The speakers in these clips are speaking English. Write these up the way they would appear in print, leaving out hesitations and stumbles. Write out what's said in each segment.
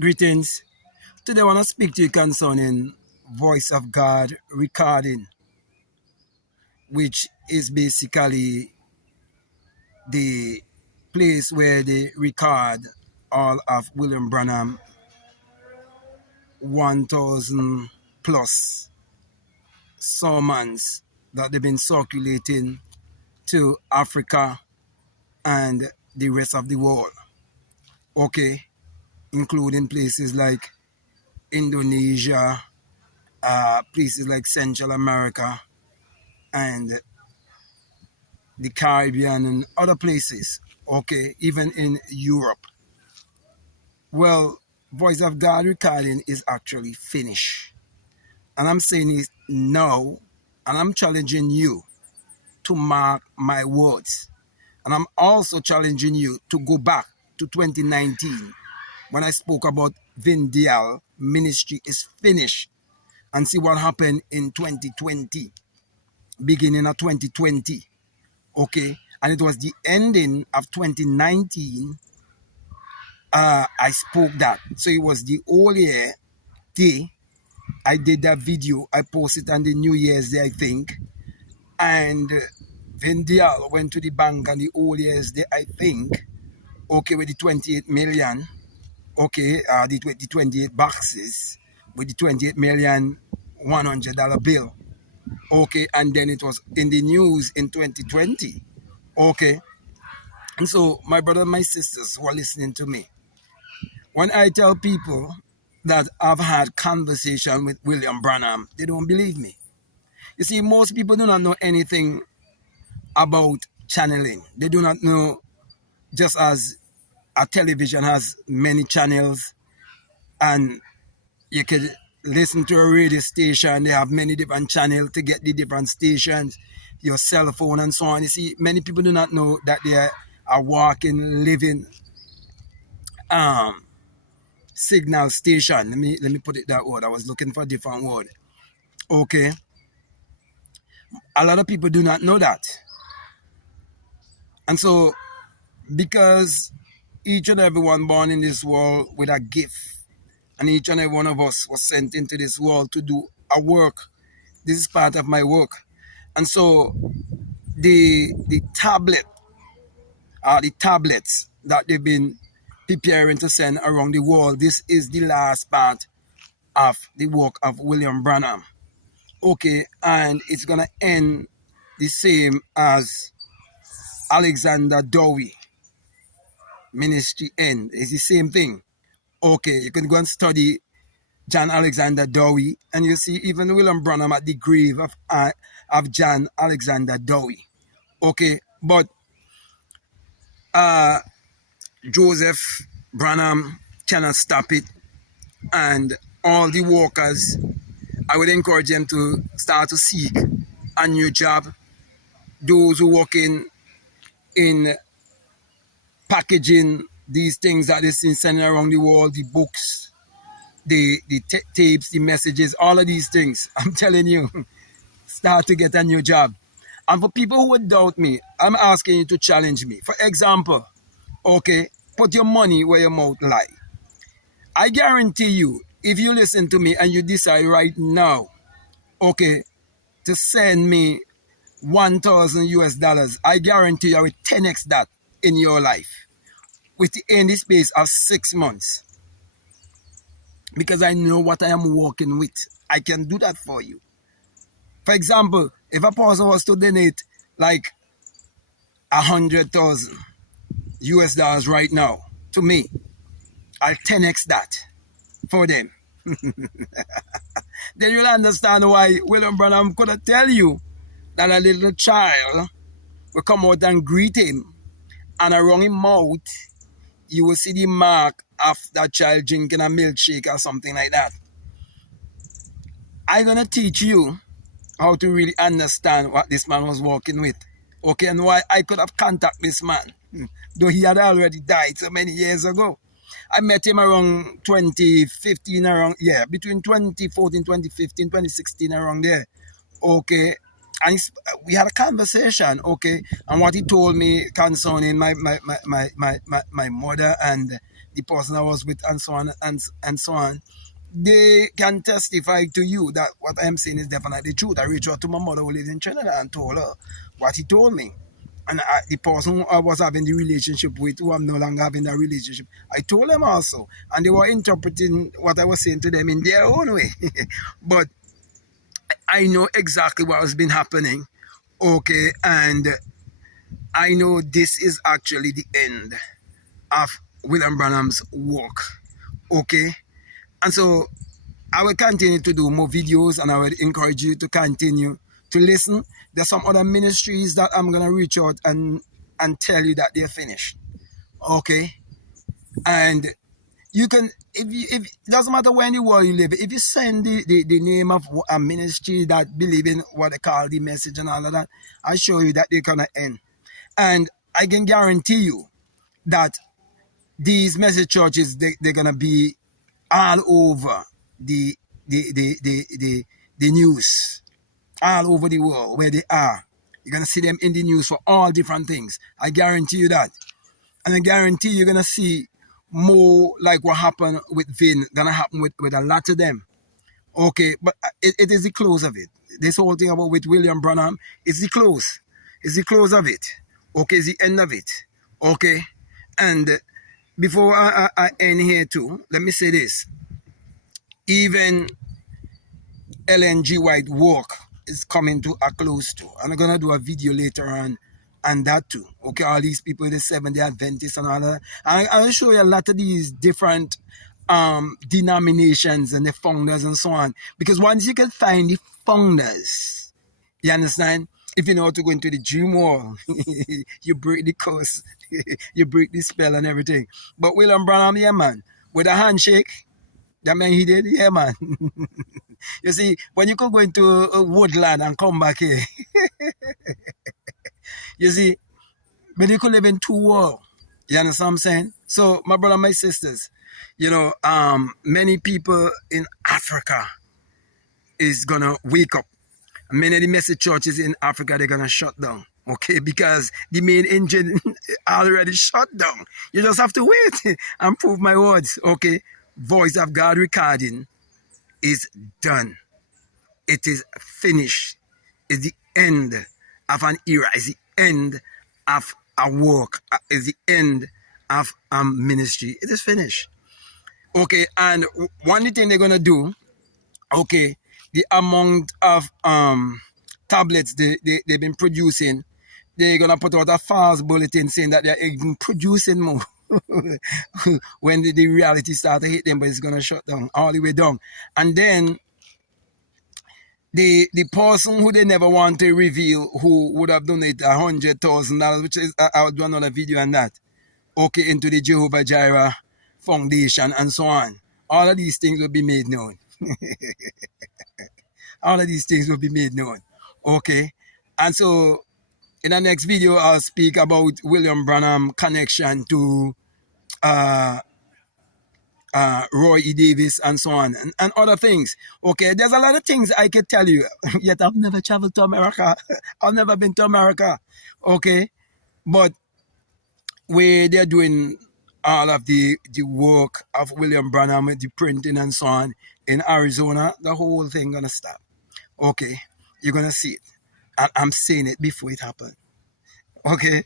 Greetings. Today I want to speak to you concerning Voice of God recording, which is basically the place where they record all of William Branham 1,000 plus sermons that they've been circulating to Africa and the rest of the world. Okay, including places like Indonesia, places like Central America, and the Caribbean and other places, okay, even in Europe. Well, Voice of God recording is actually finished. And I'm saying it now, and I'm challenging you to mark my words. And I'm also challenging you to go back to 2019 when I spoke about Vindial ministry is finished and see what happened in 2020, beginning of 2020. Okay, and it was the ending of 2019. I spoke that, so it was the whole year day. I did that video. I posted on the New Year's Day, I think, and Vendial went to the bank on the whole Year's Day, I think. Okay, with the 28 million. Okay, the 28 boxes with the 28 million $100 bill. Okay, and then it was in the news in 2020. Okay, and so, my brother and my sisters who are listening to me, when I tell people that I've had conversation with William Branham, they don't believe me. You see, most people do not know anything about channeling. They do not know, just as a television has many channels and you could listen to a radio station, they have many different channels to get the different stations, your cell phone and so on. You see, many people do not know that they are a walking, living signal station. Let me put it that word. I was looking for a different word. Okay. A lot of people do not know that. And so, because each and every one born in this world with a gift, and each and every one of us was sent into this world to do a work. This is part of my work. And so the tablets that they've been preparing to send around the world, this is the last part of the work of William Branham. Okay, and it's gonna end the same as Alexander Dowie ministry end. It's the same thing. Okay, you can go and study John Alexander Dowie, and you see even William Branham at the grave of John Alexander Dowie. Okay, but Joseph Branham cannot stop it, and all the workers, I would encourage them to start to seek a new job. Those who work in packaging these things that they see sending around the world, the books, the tapes, the messages, all of these things. I'm telling you, start to get a new job. And for people who would doubt me, I'm asking you to challenge me. For example, okay, put your money where your mouth lie. I guarantee you, if you listen to me and you decide right now, okay, to send me 1,000 US dollars, I guarantee you I will 10x that in your life within the space of 6 months. Because I know what I am working with. I can do that for you. For example, if a person was to donate like 100,000 US dollars right now to me, I'll 10x that for them. Then you'll understand why William Branham could have tell you that a little child will come out and greet him, and around his mouth, you will see the mark of that child drinking a milkshake or something like that. I'm gonna teach you how to really understand what this man was working with. Okay, and why I could have contacted this man, though he had already died so many years ago. I met him around 2015, between 2014, 2015, 2016, around there. Okay, and we had a conversation, okay, and what he told me concerning my mother and the person I was with, and so on and so on, they can testify to you that what I'm saying is definitely true. I reached out to my mother who lives in Trinidad and told her what he told me. And the person who I was having the relationship with, who I'm no longer having that relationship, I told them also. And they were interpreting what I was saying to them in their own way. But I know exactly what has been happening. Okay. And I know this is actually the end of William Branham's work. Okay. And so I will continue to do more videos, and I would encourage you to continue to listen. There's some other ministries that I'm going to reach out and tell you that they're finished. Okay. And you can, if it doesn't matter where in the world you live, if you send the name of a ministry that believe in what they call the message and all of that, I show you that they're going to end. And I can guarantee you that these message churches, they're going to be all over the news, all over the world where they are. You're going to see them in the news for all different things. I guarantee you that. And I guarantee you're going to see more like what happened with Vin, going to happen with a lot of them. Okay, but it is the close of it. This whole thing about with William Branham, it's the close. It's the close of it. Okay, it's the end of it. Okay, and before I end here too, let me say this. Even Ellen G. White work is coming to a close too. And I'm going to do a video later on that too. Okay, all these people, the Seventh-day Adventists and all that. And I'll show you a lot of these different denominations and the founders and so on. Because once you can find the founders, you understand? If you know how to go into the dream world, you break the curse, you break the spell and everything. But William Branham, yeah, man, with a handshake, that man he did, yeah, man. You see, when you could go into a woodland and come back here, you see, but you could live in two worlds. You understand what I'm saying? So, my brother, my sisters, you know, many people in Africa is gonna wake up. Many of the message churches in Africa, they're gonna shut down. Okay, because the main engine already shut down. You just have to wait and prove my words. Okay, Voice of God recording is done. It is finished. It's the end of an era. It's the end of a work. It's the end of a ministry. It is finished. Okay, and one thing they're gonna do, okay, the amount of tablets they've been producing, they're gonna put out a false bulletin saying that they're even producing more. When the reality starts to hit them, but it's gonna shut down all the way down. And then the person who they never want to reveal, who would have donated $100,000, which is I'll do another video on that. Okay, into the Jehovah Jireh Foundation and so on. All of these things will be made known. All of these things will be made known. Okay, and so in the next video, I'll speak about William Branham connection to Roy E. Davis and so on, and other things. Okay, there's a lot of things I could tell you, yet I've never traveled to America. I've never been to America. Okay, but where they're doing all of the work of William Branham, the printing and so on in Arizona, the whole thing gonna stop. Okay, you're gonna see it. And I'm saying it before it happens. Okay,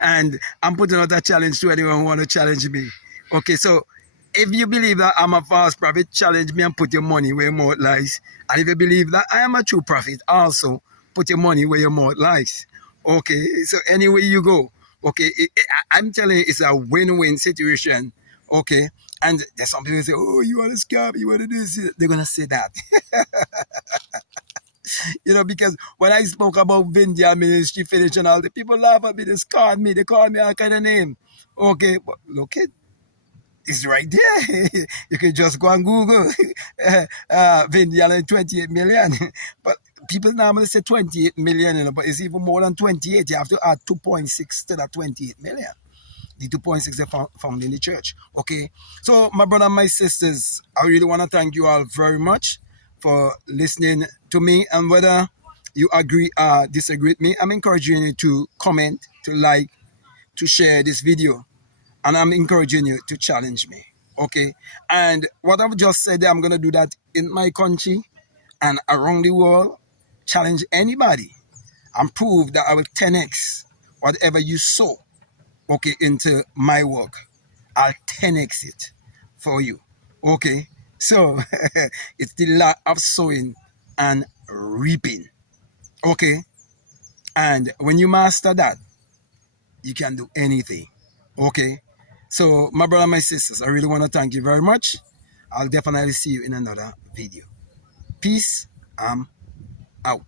and I'm putting out a challenge to anyone who want to challenge me. Okay, so if you believe that I'm a false prophet, challenge me and put your money where your mouth lies. And if you believe that I am a true prophet, also put your money where your mouth lies. Okay, so anywhere you go, okay, I'm telling you, it's a win-win situation. Okay, and there's some people say, oh, you want to scam, you want to do this. They're going to say that. You know, because when I spoke about Vindia ministry finish and all, the people laugh at me, they scarred me, they call me all kind of name. Okay, but look it. It's right there. You can just go and Google Vindia 28 million. But people normally say 28 million, you know, but it's even more than 28. You have to add 2.6 to that 28 million. The 2.6 they found in the church. Okay. So, my brother and my sisters, I really want to thank you all very much for listening to me. And whether you agree or disagree with me, I'm encouraging you to comment, to like, to share this video. And I'm encouraging you to challenge me. Okay. And what I've just said, I'm going to do that in my country and around the world. Challenge anybody and prove that I will 10x whatever you sow, okay, into my work. I'll 10x it for you. Okay. So it's the law of sowing and reaping. Okay. And when you master that, you can do anything. Okay. So, my brother, my sisters, I really want to thank you very much. I'll definitely see you in another video. Peace. I'm out.